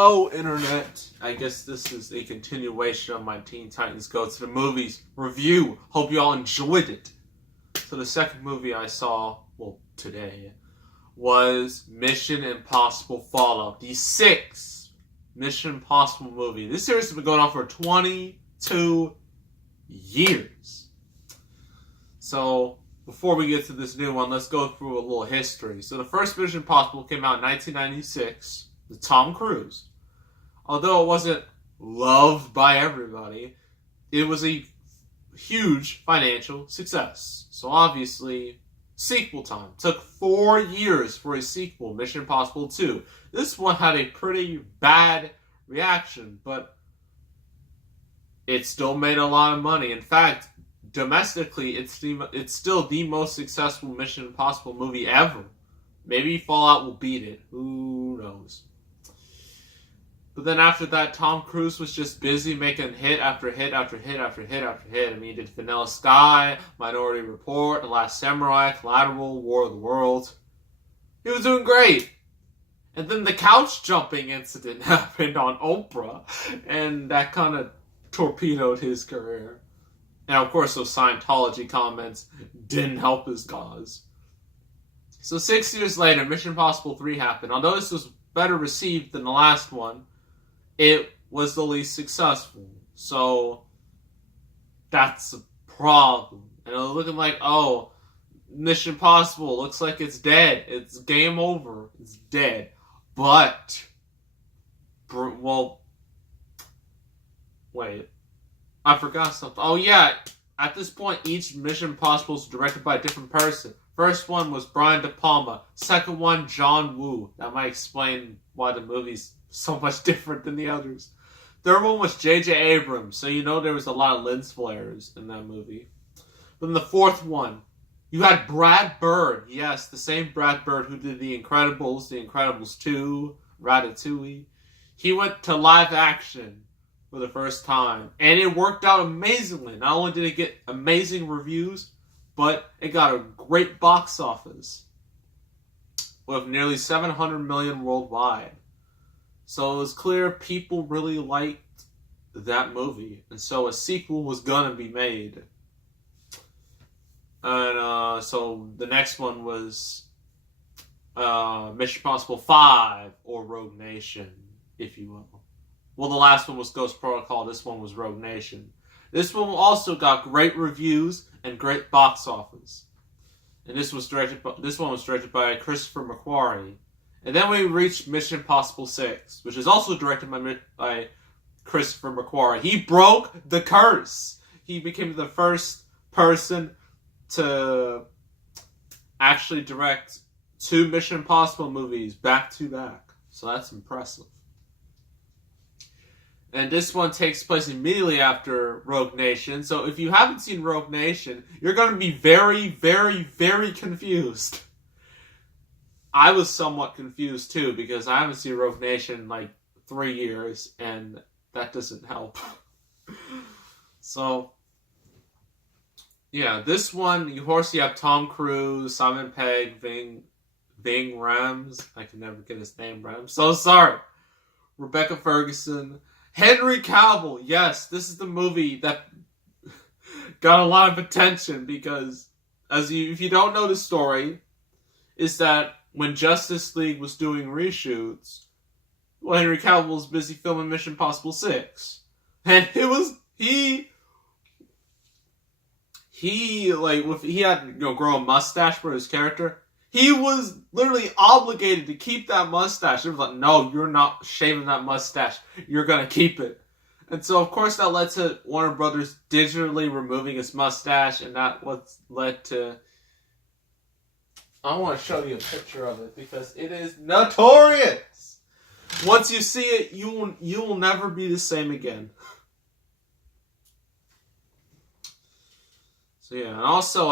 Hello, Internet. I guess this is a continuation of my Teen Titans Go to the Movies review. Hope you all enjoyed it. So the second movie I saw, well, today, was Mission Impossible Fallout. The sixth Mission Impossible movie. This series has been going on for 22 years. So, before we get to this new one, let's go through a little history. So the first Mission Impossible came out in 1996 with Tom Cruise. Although it wasn't loved by everybody, it was a huge financial success. So obviously, sequel time. Took 4 years for a sequel, Mission Impossible 2. This one had a pretty bad reaction, but it still made a lot of money. In fact, domestically, it's still the most successful Mission Impossible movie ever. Maybe Fallout will beat it. Who knows? But then after that, Tom Cruise was just busy making hit after hit after hit after hit after hit. I mean, he did Vanilla Sky, Minority Report, The Last Samurai, Collateral, War of the Worlds. He was doing great. And then the couch jumping incident happened on Oprah, and that kind of torpedoed his career. And of course, those Scientology comments didn't help his cause. So 6 years later, Mission Impossible 3 happened. Although this was better received than the last one, it was the least successful. So that's a problem. And it was looking like, oh, Mission Impossible looks like it's dead. It's game over. It's dead. But, well, wait. I forgot something. Oh, yeah. At this point, each Mission Impossible is directed by a different person. First one was Brian De Palma. Second one, John Woo. That might explain why the movie's so much different than the others. Third one was J.J. Abrams. So you know there was a lot of lens flares in that movie. Then the fourth one, you had Brad Bird. Yes, the same Brad Bird who did The Incredibles 2, Ratatouille. He went to live action for the first time. And it worked out amazingly. Not only did it get amazing reviews, but it got a great box office with nearly 700 million worldwide. So it was clear people really liked that movie. And so a sequel was going to be made. And so the next one was Mission Impossible 5, or Rogue Nation, if you will. Well, the last one was Ghost Protocol. This one was Rogue Nation. This one also got great reviews and great box office. And this one was directed by Christopher McQuarrie. And then we reached Mission Impossible 6, which is also directed by Christopher McQuarrie. He broke the curse. He became the first person to actually direct 2 Mission Impossible movies back to back. So that's impressive. And this one takes place immediately after Rogue Nation. So if you haven't seen Rogue Nation, you're going to be very, very, very confused. I was somewhat confused too, because I haven't seen Rogue Nation in like 3 years, and that doesn't help. So, yeah, this one, you have Tom Cruise, Simon Pegg, Ving Rhames. I can never get his name right. I'm so sorry. Rebecca Ferguson. Henry Cavill. Yes, this is the movie that got a lot of attention because, if you don't know the story, is that when Justice League was doing reshoots, well, Henry Cavill was busy filming Mission Impossible 6. And he had to grow a mustache for his character. He was literally obligated to keep that mustache. It was like, no, you're not shaving that mustache. You're going to keep it. And so, of course, that led to Warner Brothers digitally removing his mustache, and that led to... I want to show you a picture of it because it is notorious. Once you see it, you will never be the same again. So yeah, and also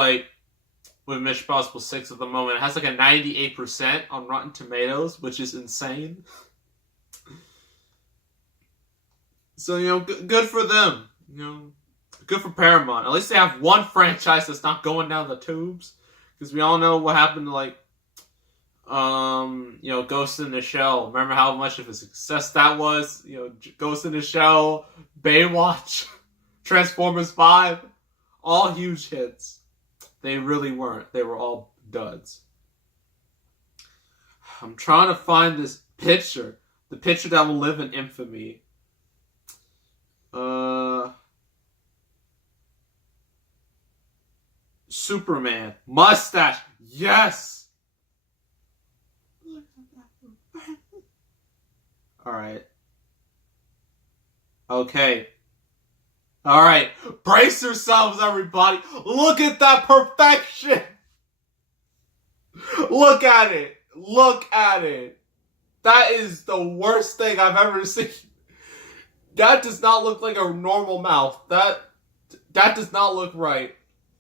with Mission Impossible 6 at the moment, it has like a 98% on Rotten Tomatoes, which is insane. So good for them. Good for Paramount. At least they have one franchise that's not going down the tubes. Because we all know what happened to Ghost in the Shell. Remember how much of a success that was? Ghost in the Shell, Baywatch, Transformers 5, all huge hits. They really weren't. They were all duds. I'm trying to find this picture. The picture that will live in infamy. Superman. Mustache. Yes! Alright. Okay. Alright. Brace yourselves, everybody. Look at that perfection! Look at it. Look at it. That is the worst thing I've ever seen. That does not look like a normal mouth. That does not look right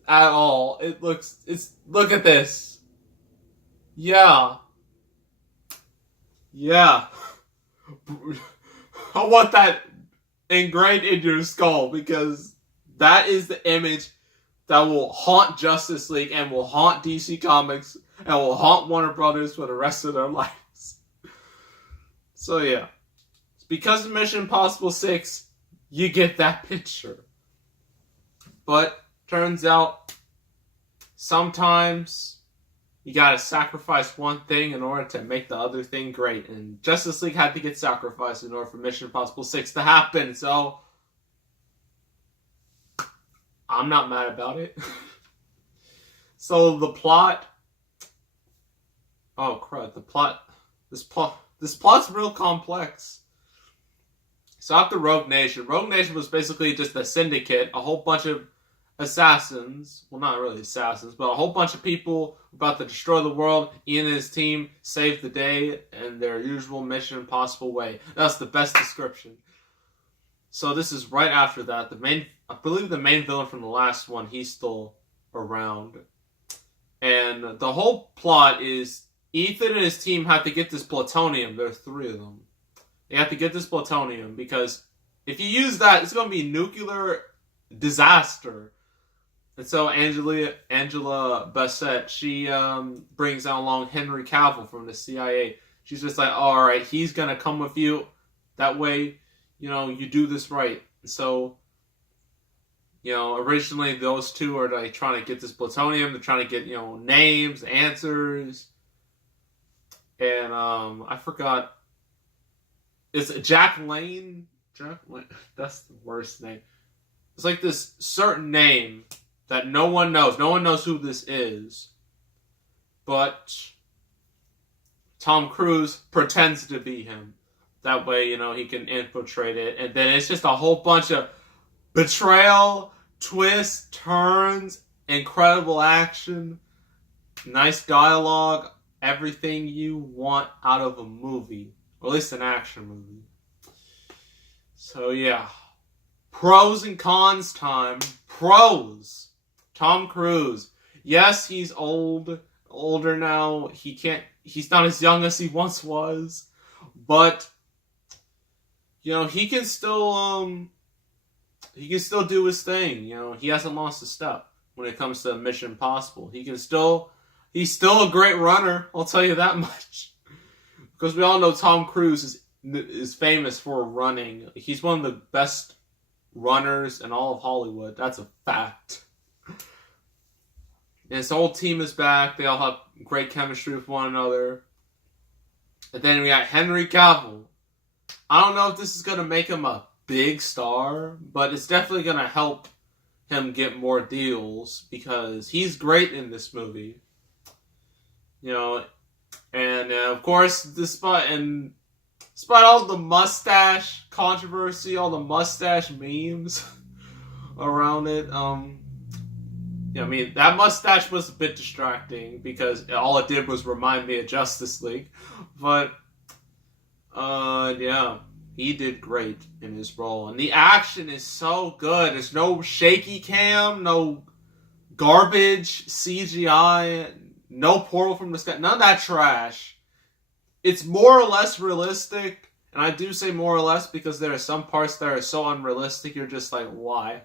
at all. Look at this. Yeah. Yeah. I want that ingrained in your skull because that is the image that will haunt Justice League and will haunt DC Comics and will haunt Warner Brothers for the rest of their lives. So yeah. Because of Mission Impossible 6, you get that picture. But turns out sometimes you gotta sacrifice one thing in order to make the other thing great. And Justice League had to get sacrificed in order for Mission Impossible 6 to happen. So I'm not mad about it. So the plot... Oh, crud. This plot's real complex. So after Rogue Nation was basically just a syndicate, a whole bunch of assassins. Well, not really assassins, but a whole bunch of people about to destroy the world. Ian and his team saved the day in their usual Mission Impossible way. That's the best description. So this is right after that. I believe the main villain from the last one, he's still around. And the whole plot is Ethan and his team have to get this plutonium. There are 3 of them. They have to get this plutonium because if you use that, it's going to be nuclear disaster. And so Angela Bassett, she brings along Henry Cavill from the CIA. She's just like, all right, he's going to come with you. That way, you do this right. And so, originally those two are like trying to get this plutonium. They're trying to get, names, answers. And I forgot. It's Jack Lane. That's the worst name. It's like this certain name that no one knows. No one knows who this is. But Tom Cruise pretends to be him. That way, he can infiltrate it. And then it's just a whole bunch of betrayal, twists, turns, incredible action, nice dialogue, everything you want out of a movie. Or at least an action movie. So yeah. Pros and cons time. Pros. Tom Cruise. Yes, he's older now. He's not as young as he once was. But he can still do his thing. He hasn't lost a step when it comes to Mission Impossible. He's still a great runner, I'll tell you that much. Because we all know Tom Cruise is famous for running. He's one of the best runners in all of Hollywood. That's a fact. And his whole team is back. They all have great chemistry with one another. And then we got Henry Cavill. I don't know if this is going to make him a big star, but it's definitely going to help him get more deals because he's great in this movie. And of course, despite all the mustache controversy, all the mustache memes around it, that mustache was a bit distracting because all it did was remind me of Justice League. But, he did great in his role. And the action is so good. There's no shaky cam, no garbage CGI, no portal from the sky, none of that trash. It's more or less realistic, and I do say more or less because there are some parts that are so unrealistic, you're just like, why?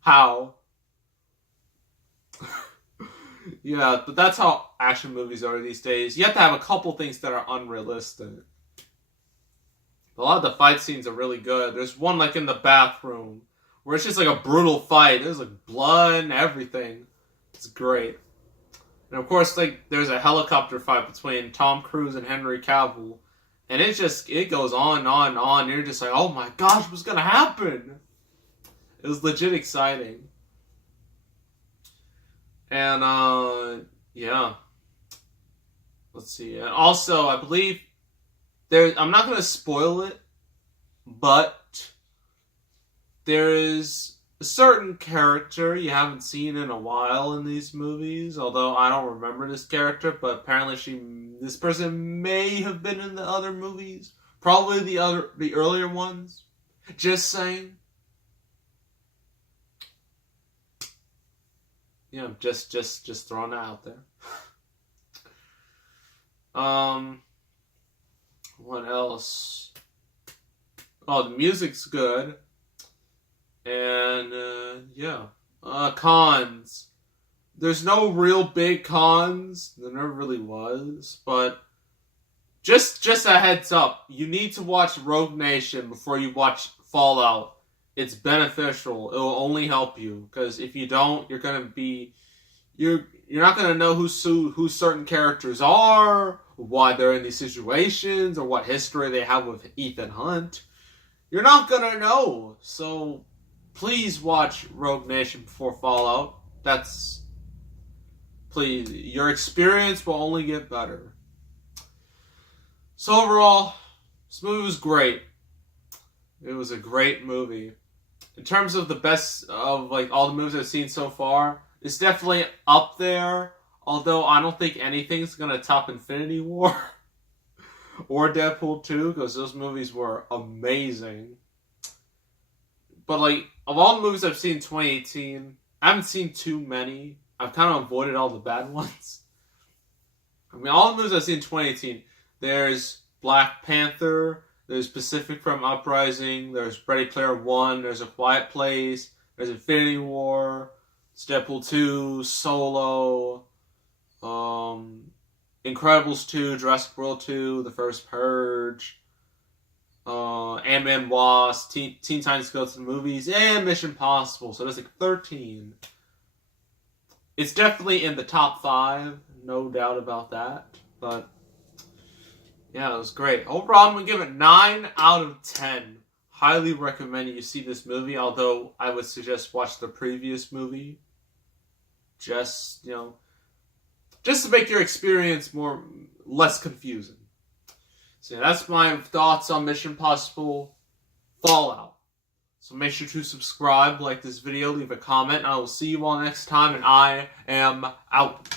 How? Yeah, but that's how action movies are these days. You have to have a couple things that are unrealistic. A lot of the fight scenes are really good. There's one like in the bathroom where it's just like a brutal fight. There's like blood and everything. It's great. And of course, like there's a helicopter fight between Tom Cruise and Henry Cavill, and it goes on and on and on. You're just like, oh my gosh, what's gonna happen? It was legit exciting. And yeah. Let's see. And also, I believe I'm not gonna spoil it, but there is a certain character you haven't seen in a while in these movies. Although I don't remember this character, but apparently this person may have been in the other movies, probably the earlier ones. Just saying. Yeah, just throwing that out there. What else? Oh, the music's good. And, yeah. Cons. There's no real big cons. There never really was. But, just a heads up. You need to watch Rogue Nation before you watch Fallout. It's beneficial. It will only help you. Because if you don't, you're gonna be... You're not gonna know who certain characters are, why they're in these situations, or what history they have with Ethan Hunt. You're not gonna know. So please watch Rogue Nation before Fallout. Please, your experience will only get better. So overall, this movie was great. It was a great movie. In terms of the best of like all the movies I've seen so far, it's definitely up there. Although I don't think anything's gonna top Infinity War or Deadpool 2, because those movies were amazing. But like, of all the movies I've seen in 2018, I haven't seen too many. I've kind of avoided all the bad ones. I mean, all the movies I've seen in 2018, there's Black Panther, there's Pacific Rim Uprising, there's Ready Player One, there's A Quiet Place, there's Infinity War, Deadpool 2, Solo, Incredibles 2, Jurassic World 2, The First Purge, Ant-Man Wasp, Teen Titans Go to the Movies, and Mission Impossible. So there's like 13. It's definitely in the top 5, no doubt about that. But yeah, it was great. Overall, I'm going to give it 9 out of 10. Highly recommend you see this movie, although I would suggest watch the previous movie. Just to make your experience less confusing. So yeah, that's my thoughts on Mission Impossible Fallout. So make sure to subscribe, like this video, leave a comment, and I will see you all next time, and I am out.